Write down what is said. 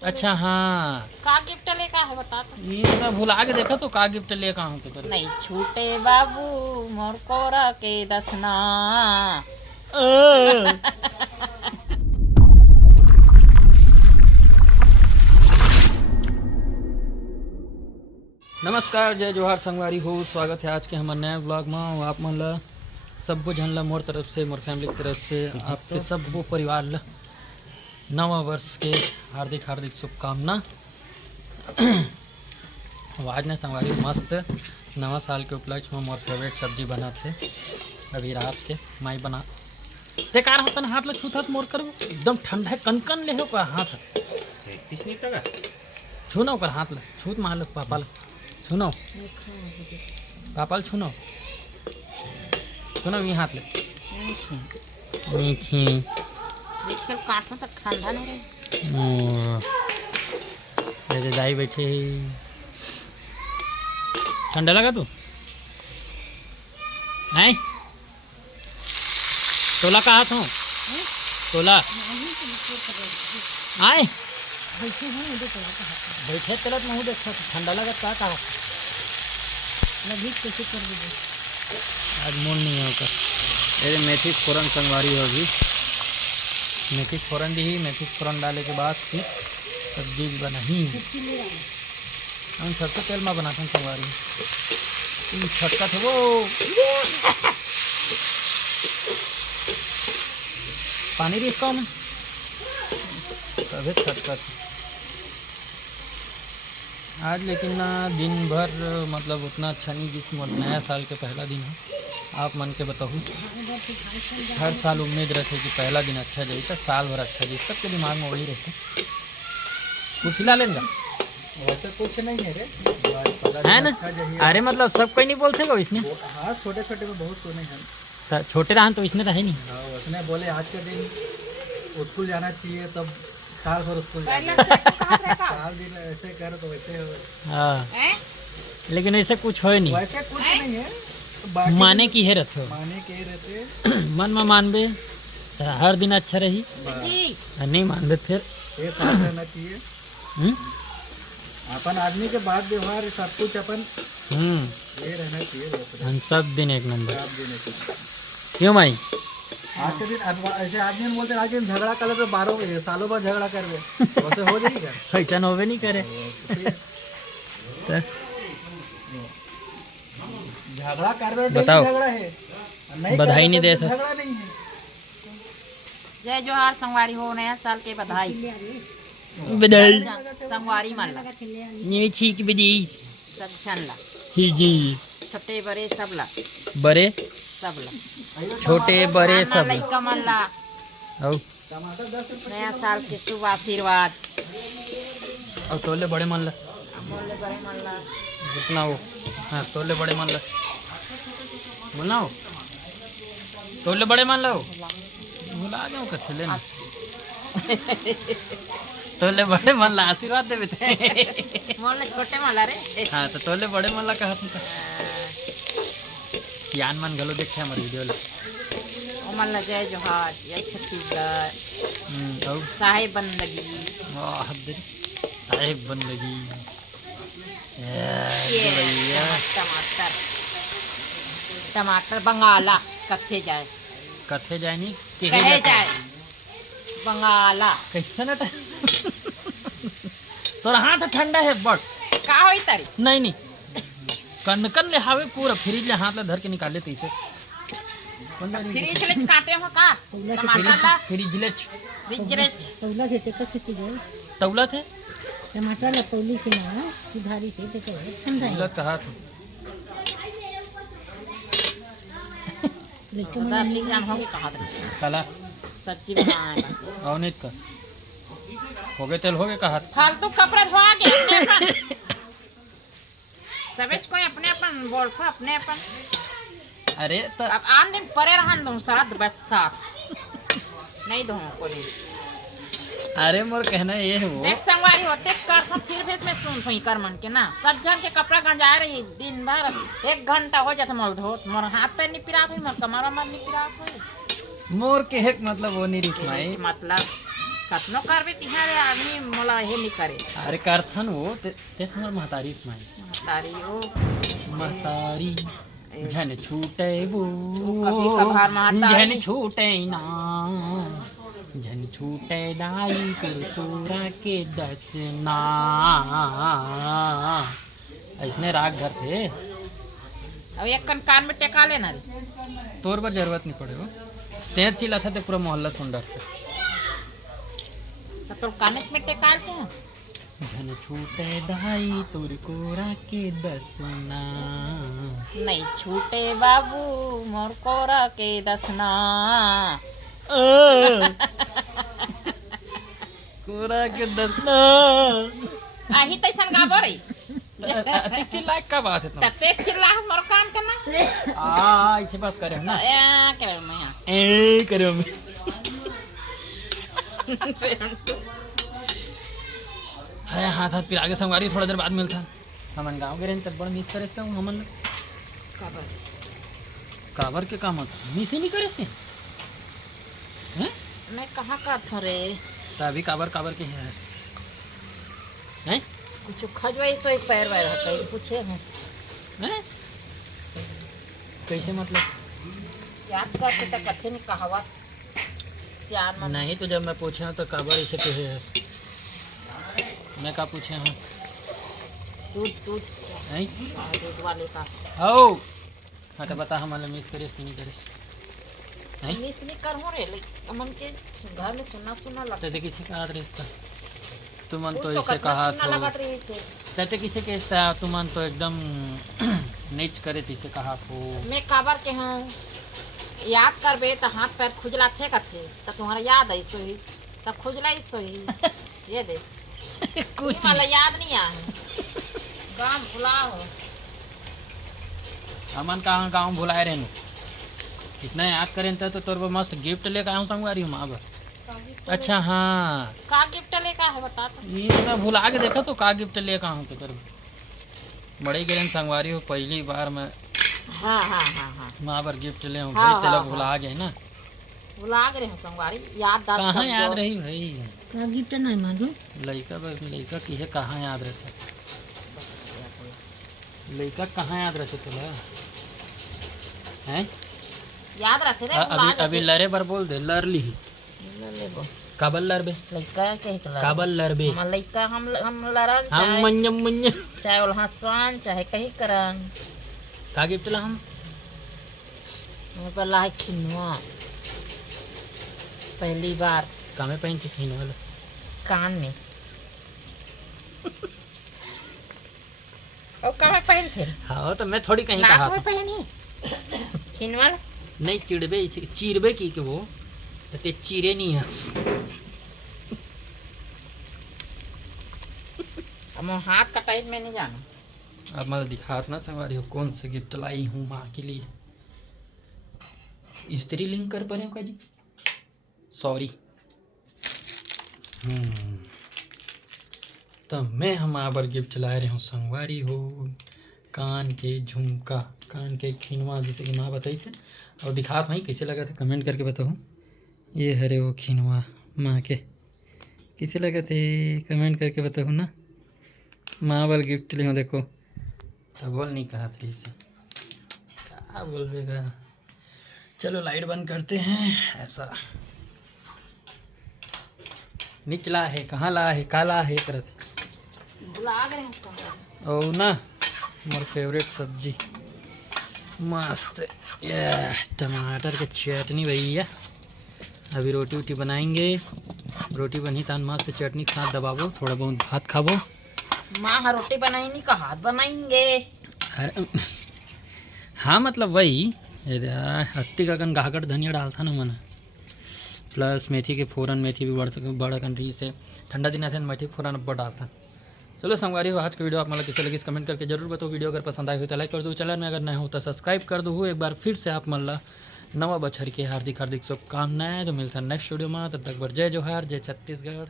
अच्छा हाँ, का गिफ्ट लेका है बता तो। ये तो मैं भुला के देखा तो का गिफ्ट ले कहाँ हूँ तो नहीं छूटे बाबू मोर कोरा के दसना। नमस्कार, जय जोहार संगवारी हो। स्वागत है आज के हमारे नए ब्लॉग में। आप मन ला सबो झन ला मोर तरफ से, मोर फैमिली की तरफ से, आपके सबो परिवार ला नवा वर्ष के हार्दिक हार्दिक शुभकामना। आज ने संगवारी मस्त नवा साल के उपलक्ष्य में मोर फेवरेट सब्जी बना थे। अभी रात के माई बना ते कार अपन हाथ ला छूथत मोर कर एकदम ठंडा कनकन ले हो कर हाथ छूना कर हाथ ला छूत मार पापा ला छूनो पापा ला छूनो ये हाथ ले मीठी इसके काटो तो ठंडा नहीं रहे। दाई बैठे ठंडा लगा तू नहीं तोला कहा था तोला आए बैठे चलत नहीं देखा ठंडा लगा क्या कहा कैसे कर दीजिए आज मूड नहीं होकर। ये मेथी फोरन संगवारी होगी, मेथी फोरन दी, मेथी फोरन डाले के बाद फिर सब्जी बना ही हम सरसों तेल में बनाते हैं संगवारी। छटका थे वो पानी भी इसका में तभी छटका था आज। लेकिन ना दिन भर मतलब उतना अच्छा नहीं जिस नया साल के पहला दिन है। आप मन के बताओ हर साल उम्मीद रहते कि पहला दिन अच्छा जाए तो साल भर अच्छा जाए, सबके दिमाग में वही रहते। कुछ खिला लेंगे वैसे कुछ नहीं है रे, है ना। अरे मतलब सब कोई नहीं बोलते को इसने। हाँ छोटे छोटे में बहुत सुने हैं, छोटे रहन तो इसने रहे नहीं। हाँ उसने बोले आज के दिन स्कूल जाना चाहिए, तब साल भर स्कूल साल दिन ऐसे कर तो वैसे हो। हाँ लेकिन ऐसे कुछ हो नहीं, वैसे कुछ नहीं है, माने की है रहते माने के रहते मन में मानबे हर दिन अच्छा रही, नहीं मानबे फिर ये साथ रहना चाहिए। अपन आदमी के बात व्यवहार सब कुछ अपन ये रहना चाहिए, हम सब दिन एक नंबर। सब दिन एक क्यों भाई आज के दिन ऐसे आदमी बोलते आज के दिन झगड़ा कर तो 12 सालों बाद झगड़ा करवे वैसे हो जाएगा, ऐसा होवे नहीं करे झगड़ा करवे बताओ। झगड़ा है नहीं, बधाई नहीं दे झगड़ा नहीं है। जय जोहार संगवारी हो, नया साल के बधाई बधाई संगवारी मन ला ये ठीक बधाई सब छन ला ही जी छोटे बड़े सब ला बड़े सब ला छोटे बड़े सब लइका मन ला औ नया साल के शुभ आशीर्वाद। और तोले बड़े मन ला बोले बड़े मन ला जितना हो। हाँ तोले बड़े मन ला बोलना हो, तोले बड़े मन ला भुला जाओ कथे लेना तोले बड़े मन ला आशीर्वाद देवे थे मोले छोटे मन ला रे। हाँ तो तोले बड़े मन ला कहा था यान मन गलो देखे हमारे वीडियो ला ओ मन ला जय जोहार, जय छत्तीसगढ़ और साहेब बंदगी वाह साहेब बंदगी भैया टमाटर टमाटर बंगाला कथे जाए कथे जाए नहीं कहे जाए बंगाला कैसे ना तोरा हाथ ठंडा है बट का होई तारी नहीं नहीं कनकन ले हावे पूरा फ्रिज ले हाथ ले धर के निकाले तीसे फ्रिज ले काटे हो का टमाटर ला फ्रिज ले फ्रिज रे तौला से तेकर खेती गए तौला थे टमाटर ला तौली से ना सुधारी से तेकर ठंडा है लग कहा था लेकिन बता लिख जान होगी कहा कला सब्जी बनाएगा और नहीं का हो गए तेल हो गए कहा फालतू कपड़ा धोआ के अपने अपन सबेच कोई अपने अपन बोल को अपने अपन। अरे तो अब आन दिन परे रहन दो साथ बस साथ नहीं दो कोई। अरे मोर कहना ये है वो देख संगवारी होते कर हम फिर भेज में सुन हुई कर मन के ना सब जन के कपड़ा गंजा रही दिन भर 1 घंटा हो जाता मोर धोत मोर हाथ पैर नहीं पिरात हुई मोर कमर मर नहीं पिरात हुई मोर के हेक मतलब वो नहीं रिकमाई मतलब कतनो करबे तिहारे आदमी मोला हे नहीं करे अरे करथन वो ते हमर महतारी स्माइल तारी ओ महतारी झन छूटे वो कभी कभार महतारी झन छूटे ना झन छूटे दाई कुरकुरा के दसना ऐसने राग धर थे। अब एक कान में टेका लेना रे तोर पर जरूरत नहीं पड़े वो तेज चिल्ला था तो पूरा मोहल्ला सुन डर था। तो कान में टेका के हैं झन छूटे दाई कुरकुरा के दसना नहीं छूटे बाबू मोर कोरा के दसना कोरा के दसना आही तैसन गाबो रे अति चिल्लाए का बात है तते चिल्ला मोर कान के ना इसे बस करे हम ना ए करे मैं ए करो मैं हाय हाथ हाथ फिर आगे संगवारी थोड़ा देर बाद मिलता हमन गांव के रहन तब बड़ा मिस करे इसका हमन काबर के काम मिस ही नहीं करे थे हैं मैं कहाँ का था रे तभी काबर काबर के हैं कुछ खजवाई सोई पैर वैर कहीं पूछे हैं हैं कैसे मतलब याद करते तो कथे नहीं कहावत सियान मन नहीं तो जब मैं पूछा तो काबर इसे कहे है मैं का पूछे हूँ दूध दूध नहीं दूध वाले का ओ हाँ तो बता हमारे मिस करिस कि नहीं करिस नहीं मिस नहीं कर हो रे लेकिन मन के घर में सुना सुना लगता तते किसी का हाथ रिश्ता तुमन तो कुछ इसे कतना कहा सुना लगत रही से तते किसे कहता तुमन तो एकदम नीच करे तिसे कहा तो मैं काबर के हूँ याद करबे तो हाथ पैर खुजला थे कथे तो तुम्हारा याद आई सोई तो खुजला ही सोई ये दे कुछ वाला याद नहीं आ गांव भुला हो अमन कहाँ गाँव भुलाए रहनु इतना याद करें तो तोर पर मस्त गिफ्ट लेकर आऊँ संगवारी हूँ माँ अच्छा हाँ का गिफ्ट लेका है बता तो ये मैं भुला के देखा तो का गिफ्ट लेकर आऊँ तो तेरे बड़ी गिरन संगवारी हो पहली बार मैं हाँ हाँ हाँ हाँ माँ पर गिफ्ट ले हूँ हाँ, भाई तेरा हाँ, भुला गए ना भुला गए हैं संगवारी याद दाद कहाँ कर याद दो। रही भाई का गिफ्ट नहीं मालूम लड़का की है कहाँ याद रहता लड़का कहाँ याद रहते तुला हैं याद रखे रे भुला अभी अभी लरे बर बोल दे लर ली ले बो काबल लर बे लइका कहीं कला काबल लर बे हम लइका हम लड़न हम चाहे मंजम मंजम चाहे उल्हा स्वान चाहे कहीं करन का गिफ्ट ला हम मेरे पर लाए खिनवा पहली बार कामे पहन के खीने वाला कान में और कहाँ पहन थे हाँ तो मैं थोड़ी कहीं कहा नाक में था पहनी खिनवा नहीं चिड़बे इसे चीरबे की के वो तो ते चीरे नहीं है अब हाथ का टाइट में नहीं जाना अब मैं दिखा ना संगवारी हो कौन से गिफ्ट लाई हूँ माँ के लिए स्त्री लिंक कर पा का जी सॉरी तो मैं हम पर गिफ्ट ला रहे हूँ संगवारी हो कान के झुमका कान के खिनवा जैसे कि माँ बताई से और दिखा भाई कैसे लगा था कमेंट करके बताओ ये हरे वो खिनवा माँ के कैसे लगा थे कमेंट करके बताओ ना माँ पर गिफ्ट ले देखो तो बोल नहीं कहा था इसे क्या बोलबेगा चलो लाइट बंद करते हैं ऐसा निचला है कहाँ ला है काला है करत भुला गए हैं संगवारी और ना मोर फेवरेट सब्जी मस्त ये टमाटर के चटनी भैया अभी रोटी वोटी बनाएंगे रोटी बनी तान मस्त चटनी के साथ दबाबो थोड़ा बहुत भात खाबो माँ हाँ रोटी बनाई नहीं का हाथ बनाएंगे अरे हाँ मतलब वही हत्ती का कन गाहकट धनिया डालता ना मन प्लस मेथी के फ़ौरन मेथी भी बड़ा कंट्री से ठंडा दिन आता है मेथी फ़ौरन अब डालता। चलो संगवारी हो आज का वीडियो आप मतलब किसे लगी कमेंट करके जरूर बताओ वीडियो अगर पसंद आए हो तो लाइक कर दो चैनल में अगर नया हो तो सब्सक्राइब कर दो एक बार फिर से आप मल्ला नवा बछर के हार्दिक हार्दिक शुभकामनाएं तो मिलता है नेक्स्ट वीडियो में तब तक जय जोहार जय छत्तीसगढ़।